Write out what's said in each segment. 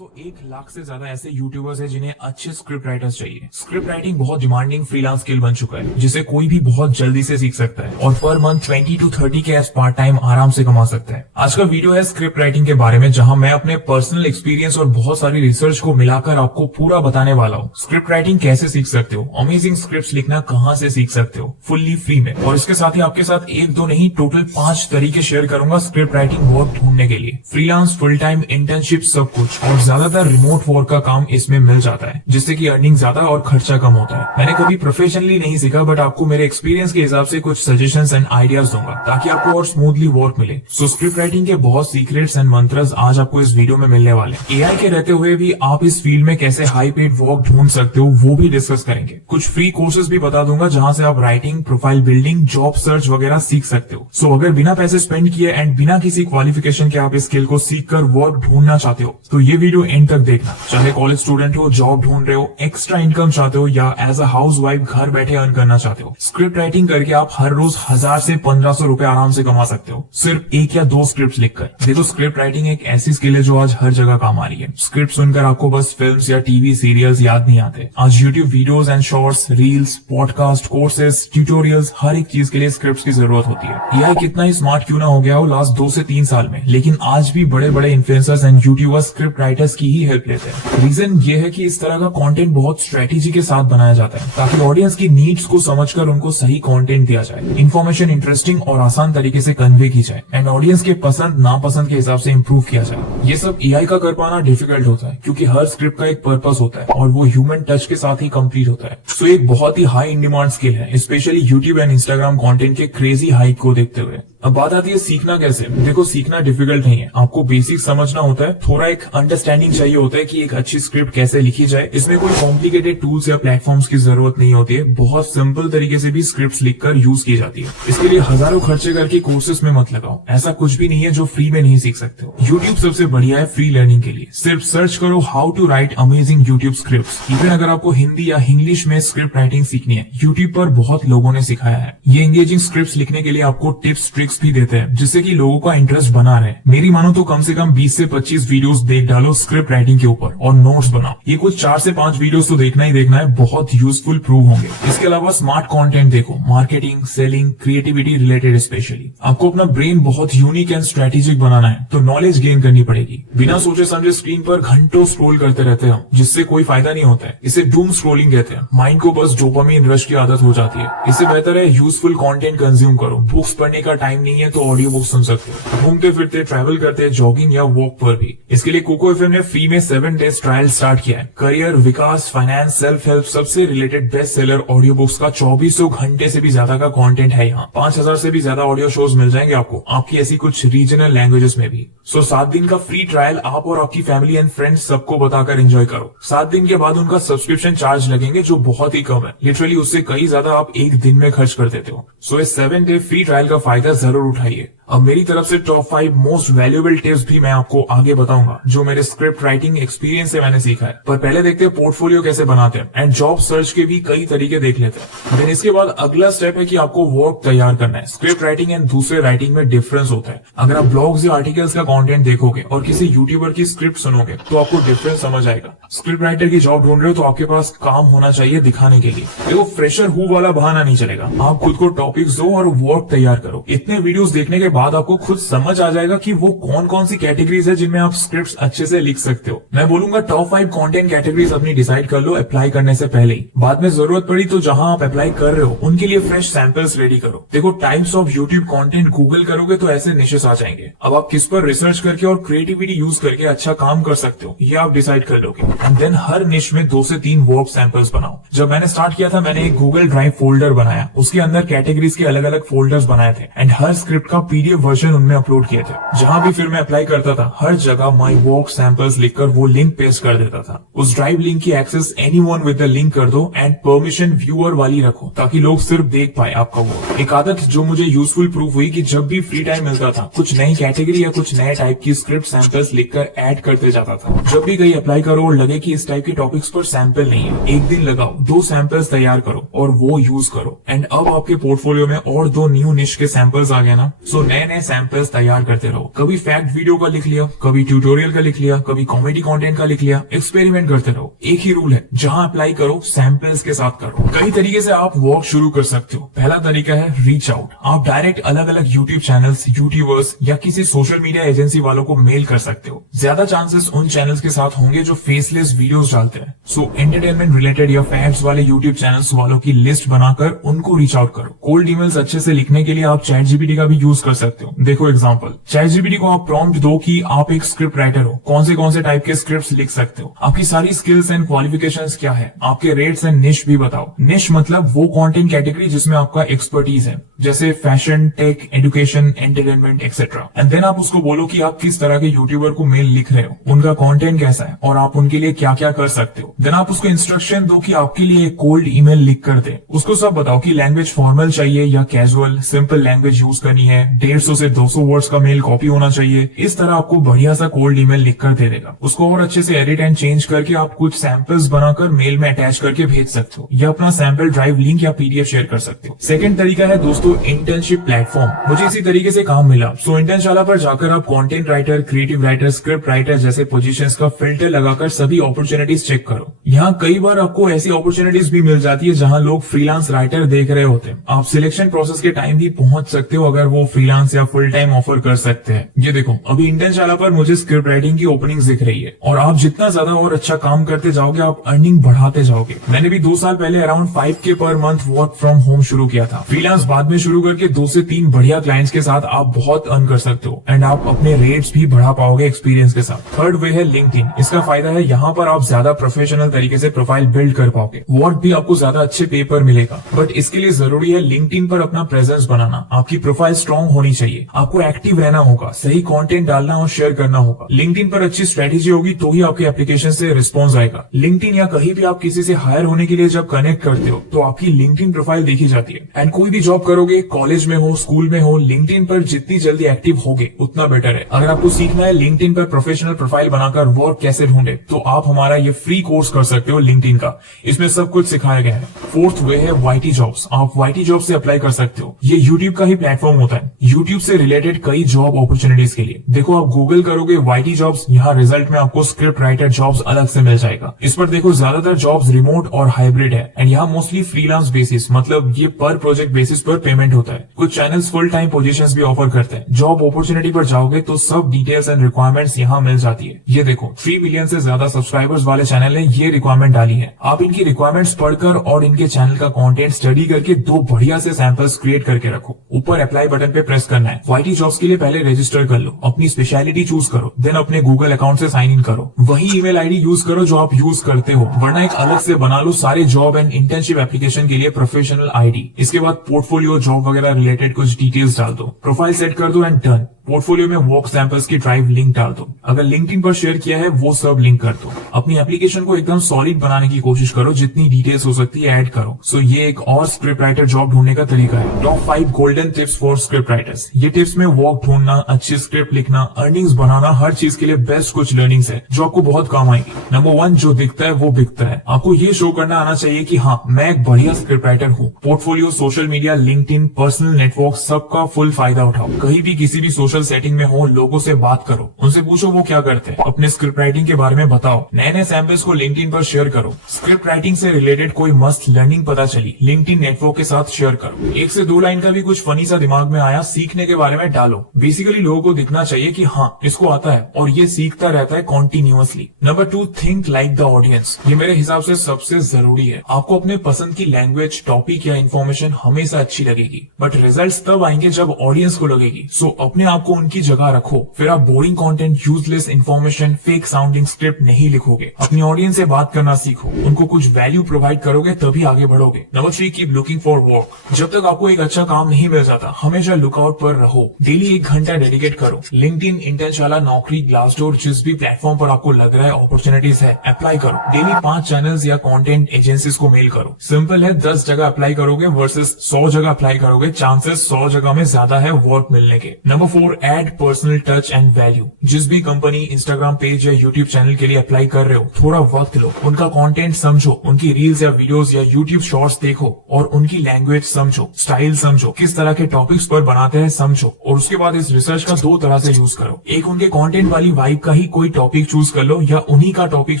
दोस्तों 1 लाख से ज्यादा ऐसे यूट्यूबर्स हैं जिन्हें अच्छे स्क्रिप्ट राइटर्स चाहिए। स्क्रिप्ट राइटिंग बहुत डिमांडिंग फ्रीलांस स्किल बन चुका है जिसे कोई भी बहुत जल्दी से सीख सकता है और पर मंथ 20 to 30 के एज पार्ट टाइम आराम से कमा सकता है। आज का वीडियो है स्क्रिप्ट राइटिंग के बारे में, जहां मैं अपने पर्सनल एक्सपीरियंस और बहुत सारी रिसर्च को मिलाकर आपको पूरा बताने वाला हूँ। स्क्रिप्ट राइटिंग कैसे सीख सकते हो, अमेजिंग स्क्रिप्ट लिखना कहाँ से सीख सकते हो फुल्ली फ्री में, और इसके साथ ही आपके साथ 1-2 नहीं टोटल 5 तरीके शेयर करूंगा स्क्रिप्ट राइटिंग वर्क ढूंढने के लिए। फ्रीलांस, फुल टाइम, इंटर्नशिप, सब कुछ, और ज्यादातर रिमोट वर्क का काम इसमें मिल जाता है जिससे कि अर्निंग ज्यादा और खर्चा कम होता है। मैंने कभी प्रोफेशनली नहीं सीखा, बट आपको मेरे एक्सपीरियंस के हिसाब से कुछ सजेशंस एंड आइडियाज दूंगा ताकि आपको और स्मूथली वर्क मिले। सो स्क्रिप्ट राइटिंग के बहुत सीक्रेट्स एंड मंत्रस आज आपको इस वीडियो में मिलने वाले हैं। एआई के रहते हुए भी आप इस फील्ड में कैसे हाई पेड वर्क ढूंढ सकते हो वो भी डिस्कस करेंगे। कुछ फ्री कोर्सेज भी बता दूंगा जहां से आप writing, profile building, job search वगैरह सीख सकते हो। सो अगर बिना पैसे स्पेंड किए एंड बिना किसी क्वालिफिकेशन के आप इस स्किल को सीख कर वर्क ढूंढना चाहते हो तो ये वीडियो एंड तक देखना। चाहे कॉलेज स्टूडेंट हो, जॉब ढूंढ रहे हो, एक्स्ट्रा इनकम चाहते हो, या एज अ हाउस वाइफ घर बैठे अर्न करना चाहते हो, स्क्रिप्ट राइटिंग करके आप हर रोज 1000 से 1500 रुपए आराम से कमा सकते हो सिर्फ 1 या 2 स्क्रिप्ट लिखकर। देखो, स्क्रिप्ट राइटिंग एक ऐसी स्किल है जो आज हर जगह काम आ रही है। स्क्रिप्ट सुनकर आपको बस फिल्म्स या टीवी सीरियल्स याद नहीं आते। आज YouTube videos and shorts, reels, podcast, courses, tutorials, हर एक चीज के लिए स्क्रिप्ट की जरूरत होती है। एआई कितना ही स्मार्ट क्यों ना हो गया हो लास्ट 2 से 3 साल में, लेकिन आज भी बड़े बड़े influencers and YouTubers script writers की ही हेल्प लेते हैं। रीजन ये है कि इस तरह का कंटेंट बहुत स्ट्रेटेजी के साथ बनाया जाता है ताकि ऑडियंस की नीड्स को समझकर उनको सही कंटेंट दिया जाए, इन्फॉर्मेशन इंटरेस्टिंग और आसान तरीके से कन्वे की जाए एंड ऑडियंस के पसंद नापसंद के हिसाब से इंप्रूव किया जाए। ये सब एआई का कर पाना डिफिकल्ट होता है क्योंकि हर स्क्रिप्ट का एक पर्पस होता है और वो ह्यूमन टच के साथ ही कंप्लीट होता है। सो एक बहुत ही हाई इन डिमांड स्किल है, specially YouTube and Instagram content के क्रेजी हाइक को देखते हुए। अब बात आती है सीखना कैसे। देखो, सीखना डिफिकल्ट नहीं है, आपको बेसिक समझना होता है, थोड़ा एक अंडरस्टैंडिंग चाहिए होता है कि एक अच्छी स्क्रिप्ट कैसे लिखी जाए। इसमें कोई कॉम्प्लिकेटेड टूल्स या प्लेटफॉर्म्स की जरूरत नहीं होती है, बहुत सिंपल तरीके से भी स्क्रिप्ट्स लिखकर यूज की जाती है। इसके लिए हजारों खर्चे करके कोर्सेज में मत लगाओ, ऐसा कुछ भी नहीं है जो फ्री में नहीं सीख सकते हो। यूट्यूब सबसे बढ़िया है फ्री लर्निंग के लिए। सिर्फ सर्च करो how to write amazing YouTube scripts. Even अगर आपको हिंदी या इंग्लिश में स्क्रिप्ट राइटिंग सीखनी है, यूट्यूब पर बहुत लोगों ने सिखाया है। ये एंगेजिंग स्क्रिप्ट्स लिखने के लिए आपको टिप्स ट्रिक्स भी देते हैं जिससे कि लोगों का इंटरेस्ट बना रहे। मेरी मानो तो कम से कम 20 से 25 वीडियोस देख डालो स्क्रिप्ट राइटिंग के ऊपर और नोट्स बनाओ। ये कुछ 4 से 5 वीडियोस तो देखना ही देखना है, बहुत यूजफुल प्रूव होंगे। इसके अलावा स्मार्ट कंटेंट देखो, marketing, selling, creativity related specially. आपको अपना ब्रेन बहुत यूनिक एंड स्ट्रेटेजिक बनाना है तो नॉलेज गेन करनी पड़ेगी। बिना सोचे समझे स्क्रीन पर घंटों स्क्रॉल करते रहते हैं जिससे कोई फायदा नहीं होता है। इसे डूम स्क्रॉलिंग कहते हैं। माइंड को बस डोपामिन रश की आदत हो जाती है। इससे बेहतर है यूजफुल कंटेंट कंज्यूम करो। बुक्स पढ़ने का टाइम नहीं है तो ऑडियो बुक सुन सकते हो, घूमते फिरते, ट्रैवल करते, जॉगिंग या वॉक पर भी। इसके लिए कोको एफएम ने फ्री में 7 डेज ट्रायल स्टार्ट किया है। करियर, विकास, फाइनेंस, सेल्फ हेल्प सबसे related best seller audio books का 2400 घंटे से भी ज्यादा का कंटेंट है यहाँ। 5000 से भी ज्यादा ऑडियो शोज मिल जाएंगे आपको, आपकी ऐसी कुछ रीजनल लैंग्वेजेस में भी। सो 7 दिन का फ्री ट्रायल आप और आपकी फैमिली एंड फ्रेंड्स सबको बताकर एंजॉय करो। 7 दिन के बाद उनका सब्सक्रिप्शन चार्ज लगेंगे जो बहुत ही कम है, लिटरली उससे कई ज्यादा आप एक दिन में खर्च कर देते हो। सो इस 7 डे फ्री ट्रायल का फायदा जरूर उठाइए। अब मेरी तरफ से टॉप 5 मोस्ट वैल्यूएबल टिप्स भी मैं आपको आगे बताऊंगा जो मेरे स्क्रिप्ट राइटिंग एक्सपीरियंस से मैंने सीखा है। पर पहले देखते हैं पोर्टफोलियो कैसे बनाते हैं एंड जॉब सर्च के भी कई तरीके देख लेते हैं। देन इसके बाद अगला स्टेप है कि आपको वर्क तैयार करना है। स्क्रिप्ट राइटिंग एंड दूसरे राइटिंग में डिफरेंस होता है। अगर आप ब्लॉग्स या आर्टिकल्स का कंटेंट देखोगे और किसी यूट्यूबर की स्क्रिप्ट सुनोगे तो आपको डिफरेंस समझ आएगा। स्क्रिप्ट राइटर की जॉब ढूंढ रहे हो तो आपके पास काम होना चाहिए दिखाने के लिए। देखो, फ्रेशर हूँ वाला बहाना नहीं चलेगा। आप खुद को टॉपिक्स दो और वर्क तैयार करो। इतने वीडियोस देखने के बाद आपको खुद समझ आ जाएगा कि वो कौन कौन सी कैटेगरीज है जिनमें आप स्क्रिप्ट्स अच्छे से लिख सकते हो। मैं बोलूंगा टॉप 5 कंटेंट कैटेगरीज अपनी डिसाइड कर लो अप्लाई करने से पहले ही। बाद में जरूरत पड़ी तो जहां आप अप्लाई कर रहे हो उनके लिए फ्रेश सैंपल्स रेडी करो। देखो, types of YouTube content Google करोगे तो ऐसे निशेस आ जाएंगे। अब आप किस पर रिसर्च करके और क्रिएटिविटी यूज करके अच्छा काम कर सकते हो ये आप डिसाइड कर लोगे। एंड देन हर निश में 2 से 3 वर्क सैंपल्स बनाओ। जब मैंने स्टार्ट किया था मैंने एक गूगल ड्राइव फोल्डर बनाया, उसके अंदर कैटेगरीज के अलग अलग फोल्डर्स बनाए थे एंड हर स्क्रिप्ट का पीडीएफ वर्जन उनमें अपलोड किए थे। जहां भी फिर मैं अप्लाई करता था हर जगह माई वर्क सैंपल्स लिखकर वो लिंक पेस्ट कर देता था। उस ड्राइव लिंक की access anyone with the link कर दो एंड परमिशन व्यूअर वाली रखो ताकि लोग सिर्फ देख पाए आपका वर्क। एक आदत जो मुझे यूजफुल प्रूफ हुई कि जब भी फ्री टाइम मिलता था कुछ नई कैटेगरी या कुछ नए टाइप की स्क्रिप्ट सैंपल्स लिखकर ऐड करते जाता था। जब भी कहीं अप्लाई करो और लगे कि इस टाइप के टॉपिक्स पर सैंपल नहीं है, एक दिन लगाओ, 2 सैंपल्स तैयार करो और वो यूज करो एंड अब आपके पोर्टफोलियो में और 2 न्यू निश के सैंपल्स आ गए ना। सो नए नए नए सैंपल्स तैयार करते रहो। कभी फैक्ट वीडियो का लिख लिया, कभी ट्यूटोरियल का लिख लिया, कभी कॉमेडी कंटेंट का लिख लिया। एक्सपेरिमेंट करते रहो। एक ही रूल है, जहां अप्लाई करो सैंपल्स के साथ करो। कई तरीके से आप वॉक शुरू कर सकते हो। पहला तरीका है रीच आउट। आप डायरेक्ट अलग अलग यूट्यूब चैनल्स, यूट्यूबर्स या किसी सोशल मीडिया एजेंसी वालों को मेल कर सकते हो। ज्यादा चांसेस उन चैनल्स के साथ होंगे जो फेसलेस वीडियोस डालते हैं। सो एंटरटेनमेंट रिलेटेड या फैक्ट्स वाले यूट्यूब चैनल्स वालों की लिस्ट बनाकर उनको रीच आउट करो। कोल्ड ईमेल्स अच्छे से लिखने के लिए आप चैट जीपीटी का भी यूज कर सकते हो। देखो एग्जांपल, चैट जीपीटी को आप प्रॉम्प्ट दो कि आप एक स्क्रिप्ट राइटर हो, कौन से टाइप के स्क्रिप्ट्स लिख सकते हो, आपकी सारी स्किल्स एंड क्वालिफिकेशंस क्या है, आपके रेट्स एंड निश भी बताओ। निश मतलब वो कंटेंट कैटेगरी जिसमें आपका एक्सपर्टीज है, जैसे fashion, tech, education, entertainment etcetera. And then आप उसको बोलो कि आप किस तरह के यूट्यूबर को मेल लिख रहे हो, उनका कंटेंट कैसा है और आप उनके लिए क्या क्या कर सकते हो। देन आप उसको इंस्ट्रक्शन दो कि आपके लिए एक कोल्ड ईमेल लिख कर दे। उसको सब बताओ कि लैंग्वेज फॉर्मल चाहिए या कैजुअल, सिंपल लैंग्वेज यूज करनी है, 150 से 200 वर्ड्स का मेल कॉपी होना चाहिए। इस तरह आपको बढ़िया सा कोल्ड ईमेल लिख कर दे देगा। उसको और अच्छे से एडिट एंड चेंज करके आप कुछ सैंपल्स बनाकर मेल में अटैच करके भेज सकते हो या अपना सैंपल ड्राइव लिंक या पीडीएफ शेयर कर सकते हो। सेकंड तरीका है दोस्तों इंटर्नशिप प्लेटफॉर्म। मुझे इसी तरीके से काम मिला। सो इंटर्नशाला पर जाकर आप content writer, creative writer, script writer जैसे पोजीशंस का फिल्टर लगाकर सभी अपॉर्चुनिटीज चेक करो। यहाँ कई बार आपको ऐसी अपॉर्चुनिटीज भी मिल जाती है जहाँ लोग फ्रीलांस राइटर देख रहे होते हैं। आप सिलेक्शन प्रोसेस के टाइम भी पहुंच सकते हो अगर वो फ्रीलांस या फुल टाइम ऑफर कर सकते हैं। ये देखो, अभी इंटर्नशाला पर मुझे स्क्रिप्ट राइटिंग की ओपनिंग दिख रही है और आप जितना ज्यादा और अच्छा काम करते जाओगे आप अर्निंग बढ़ाते जाओगे। मैंने भी 2 साल पहले around 5K per month work from home शुरू किया था। फ्रीलांस बाद में शुरू करके 2 से 3 बढ़िया क्लाइंट्स के साथ आप बहुत अर्न कर सकते हो एंड आप अपने रेट्स भी बढ़ा पाओगे एक्सपीरियंस के साथ। थर्ड वे है लिंक्डइन। इसका फायदा है यहाँ पर आप ज्यादा प्रोफेशनल तरीके से प्रोफाइल बिल्ड कर पाओगे। वर्क भी आपको ज्यादा अच्छे पे पर मिलेगा, बट इसके लिए जरूरी है लिंक्डइन पर अपना प्रेजेंस बनाना। आपकी प्रोफाइल स्ट्रॉन्ग होनी चाहिए, आपको एक्टिव रहना होगा, सही कंटेंट डालना और शेयर करना होगा। लिंक्डइन पर अच्छी स्ट्रेटेजी होगी तो ही आपके एप्लीकेशन से रिस्पॉन्स आएगा। लिंक्डइन या कहीं भी आप किसी से हायर होने के लिए जब कनेक्ट करते हो तो आपकी लिंक्डइन प्रोफाइल देखी जाती है। एंड कोई भी जॉब करोगे, कॉलेज में हो, स्कूल में हो, लिंक्डइन पर जितनी जल्दी एक्टिव होगे उतना बेटर है। अगर आपको सीखना है लिंक्डइन पर प्रोफेशनल प्रोफाइल बनाकर वर्क कैसे ढूंढे तो आप हमारा ये फ्री कोर्स कर सकते हो लिंक्डइन का। इसमें सब कुछ सिखाया गया है। फोर्थ वे है YT जॉब्स। आप YT जॉब से अप्लाई कर सकते हो। ये यूट्यूब का ही प्लेटफॉर्म होता है, यूट्यूब से रिलेटेड कई जॉब अपॉर्चुनिटीज के लिए। देखो, आप गूगल करोगे YT जॉब्स, यहाँ रिजल्ट में आपको स्क्रिप्ट राइटर जॉब्स अलग से मिल जाएगा। इस पर देखो ज्यादातर जॉब्स रिमोट और हाइब्रिड है एंड यहाँ मोस्टली फ्रीलांस बेसिस, मतलब ये पर प्रोजेक्ट बेसिस पर पेमेंट होता है। कुछ चैनल्स फुल टाइम पोजीशंस भी ऑफर करते हैं। जॉब अपॉर्चुनिटी पर जाओगे तो सब डिटेल्स एंड रिक्वायरमेंट्स यहाँ मिल जाती है। ये देखो, 3 मिलियन से ज्यादा सब्सक्राइबर्स वाले चैनल ने ये रिक्वायरमेंट डाली है। आप इनकी रिक्वायरमेंट्स पढ़कर और इनके चैनल का कंटेंट स्टडी करके 2 बढ़िया से सैंपल्स क्रिएट करके रखो। ऊपर अप्लाई बटन पे प्रेस करना है। YT जॉब्स के लिए पहले रजिस्टर कर लो, अपनी स्पेशलिटी चूज करो, देन अपने गूगल अकाउंट से साइन इन करो। वही ईमेल आईडी यूज करो जो आप यूज करते हो, वरना एक अलग से बना लो सारे जॉब एंड इंटर्नशिप एप्लीकेशन के लिए प्रोफेशनल आईडी। इसके बाद पोर्टफोलियो, जॉब वगैरह रिलेटेड कुछ डिटेल्स डाल दो, प्रोफाइल सेट कर दो एंड डन। पोर्टफोलियो में वर्क सैंपल्स की ड्राइव लिंक डाल दो। अगर लिंक्डइन पर शेयर किया है वो सब लिंक कर दो। अपनी एप्लीकेशन को एकदम सॉलिड बनाने की कोशिश करो, जितनी डिटेल्स हो सकती है ऐड करो। सो ये एक और स्क्रिप्ट राइटर जॉब ढूंढने का तरीका है। Top 5 golden tips for script writers. ये टिप्स में वर्क ढूंढना, अच्छी स्क्रिप्ट लिखना, अर्निंग्स बनाना, हर चीज के लिए बेस्ट कुछ लर्निंग्स है जो आपको बहुत काम आएगी। नंबर 1, जो दिखता है वो बिकता है। आपको ये शो करना आना चाहिए कि हाँ, मैं एक बढ़िया स्क्रिप्ट राइटर हूँ। Portfolio, social media, LinkedIn, personal network, सबका फुल फायदा उठाओ। कहीं भी किसी भी सोशल सेटिंग में हो, लोगों से बात करो, उनसे पूछो वो क्या करते हैं, अपने स्क्रिप्ट राइटिंग के बारे में बताओ। नए नए सैंपल्स को लिंक्डइन पर शेयर करो। स्क्रिप्ट राइटिंग से रिलेटेड कोई मस्त लर्निंग पता चली, लिंक्डइन नेटवर्क के साथ शेयर करो। 1 से 2 लाइन का भी कुछ फनी सा दिमाग में आया, सीखने के बारे में डालो। बेसिकली लोगों को दिखना चाहिए कि हाँ, इसको आता है और ये सीखता रहता है continuously. Number 2, think like the audience. ये मेरे हिसाब से सबसे जरूरी है। आपको अपने पसंद की लैंग्वेज, टॉपिक या इन्फॉर्मेशन हमेशा अच्छी लगेगी, बट रिजल्ट्स तब आएंगे जब ऑडियंस को लगेगी। सो अपने आप को उनकी जगह रखो। फिर आप boring content, useless information, fake sounding script नहीं लिखोगे। अपनी ऑडियंस से बात करना सीखो, उनको कुछ वैल्यू प्रोवाइड करोगे तभी आगे बढ़ोगे। Number 3, keep looking for work. जब तक आपको एक अच्छा काम नहीं मिल जाता, हमेशा लुकआउट पर रहो। डेली 1 घंटा डेडिकेट करो। लिंक्डइन, इंटर्नशाला, नौकरी, ग्लासडोर, जिस भी प्लेटफॉर्म पर आपको लग रहा है अपॉर्चुनिटीज है, अप्लाई करो। डेली 5 चैनल्स या कंटेंट एजेंसीज को मेल करो। सिंपल है, 10 जगह अप्लाई करोगे वर्सेस 100 जगह अप्लाई करोगे, चांसेस 100 जगह में ज्यादा है वर्क मिलने के। Number 4, 4, add personal touch and value. जिस भी कंपनी, इंस्टाग्राम पेज या यूट्यूब चैनल के लिए अप्लाई कर रहे हो, थोड़ा वक्त लो, उनका कंटेंट समझो, उनकी रील्स या वीडियोस या यूट्यूब शॉर्ट्स देखो और उनकी लैंग्वेज समझो, स्टाइल समझो, किस तरह के टॉपिक्स पर बनाते हैं समझो, और उसके बाद इस रिसर्च का 2 तरह से यूज करो। एक, उनके कंटेंट वाली वाइब का ही कोई टॉपिक चूज कर लो या उन्हीं का टॉपिक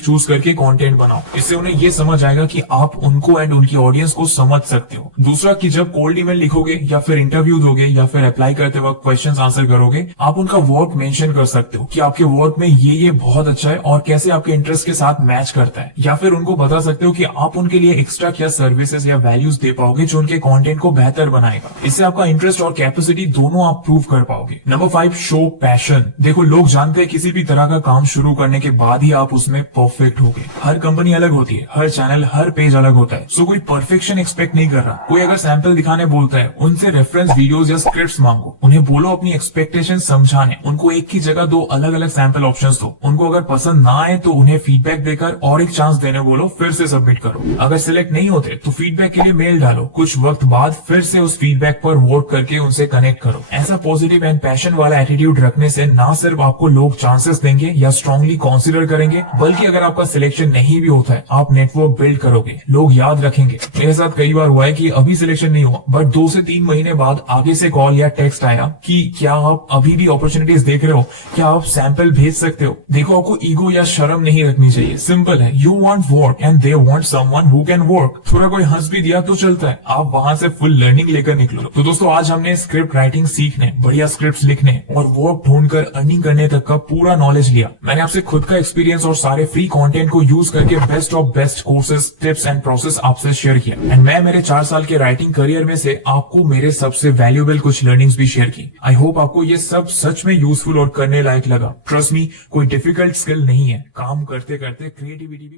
चूज करके कंटेंट बनाओ। इससे उन्हें ये समझ आएगा कि आप उनको एंड उनकी ऑडियंस को समझ सकते हो। दूसरा, कि जब कोल्ड ईमेल लिखोगे या फिर इंटरव्यू दोगे या फिर अप्लाई करते वक्त क्वेश्चंस आंसर करोगे, आप उनका वर्क मेंशन कर सकते हो कि आपके वर्क में ये बहुत अच्छा है और कैसे आपके इंटरेस्ट के साथ मैच करता है, या फिर उनको बता सकते हो कि आप उनके लिए एक्स्ट्रा क्या सर्विसेज या वैल्यूज दे पाओगे जो उनके कंटेंट को बेहतर बनाएगा। इससे आपका इंटरेस्ट और कैपेसिटी दोनों आप प्रूव कर पाओगे। Number 5, show passion. देखो, लोग जानते हैं किसी भी तरह का काम शुरू करने के बाद ही आप उसमें परफेक्ट होगे। हर कंपनी अलग होती है, हर चैनल, हर पेज अलग होता है, सो कोई परफेक्शन एक्सपेक्ट नहीं कर रहा। कोई अगर सैंपल दिखाने बोलता है, उनसे रेफरेंस वीडियोस या स्क्रिप्ट्स मांगो, उन्हें बोलो अपनी एक्सपेक्टेशन समझाने, उनको एक की जगह 2 अलग अलग सैंपल ऑप्शंस दो। उनको अगर पसंद ना आए तो उन्हें फीडबैक देकर और एक चांस देने बोलो, फिर से सबमिट करो। अगर सिलेक्ट नहीं होते तो फीडबैक के लिए मेल डालो, कुछ वक्त बाद फिर से उस फीडबैक पर वोट करके उनसे कनेक्ट करो। ऐसा पॉजिटिव एंड पैशन वाला एटीट्यूड रखने से ना सिर्फ आपको लोग चांसेस देंगे या स्ट्रांगली कंसीडर करेंगे, बल्कि अगर आपका सिलेक्शन नहीं भी होता है, आप नेटवर्क बिल्ड करोगे, लोग याद रखेंगे। मेरे साथ कई बार हुआ है कि अभी सिलेक्शन नहीं हुआ, बट 2 से 3 महीने बाद आगे से कॉल या टेक्स्ट आया कि क्या आप अभी भी अपॉर्चुनिटीज देख रहे हो, क्या आप सैंपल भेज सकते हो। देखो, आपको ईगो या शर्म नहीं रखनी चाहिए। सिंपल है, you want work and they want someone who can work. थोड़ा कोई हंस भी दिया तो चलता है, आप वहां से फुल लर्निंग लेकर निकलो। तो दोस्तों, आज हमने स्क्रिप्ट राइटिंग सीखने, बढ़िया स्क्रिप्ट लिखने और वर्क ढूंढकर अर्निंग करने तक का पूरा नॉलेज लिया। मैंने आपसे खुद का एक्सपीरियंस और सारे फ्री कंटेंट को यूज करके best of best courses, tips and process आपसे शेयर किया। एंड मैं मेरे 4 साल के राइटिंग करियर में से आपको मेरे सबसे वैल्यूएबल कुछ लर्निंग्स भी शेयर की। आई होप आपको ये सब सच में यूजफुल और करने लायक लगा। ट्रस्ट मी, कोई डिफिकल्ट स्किल नहीं है, काम करते करते क्रिएटिविटी भी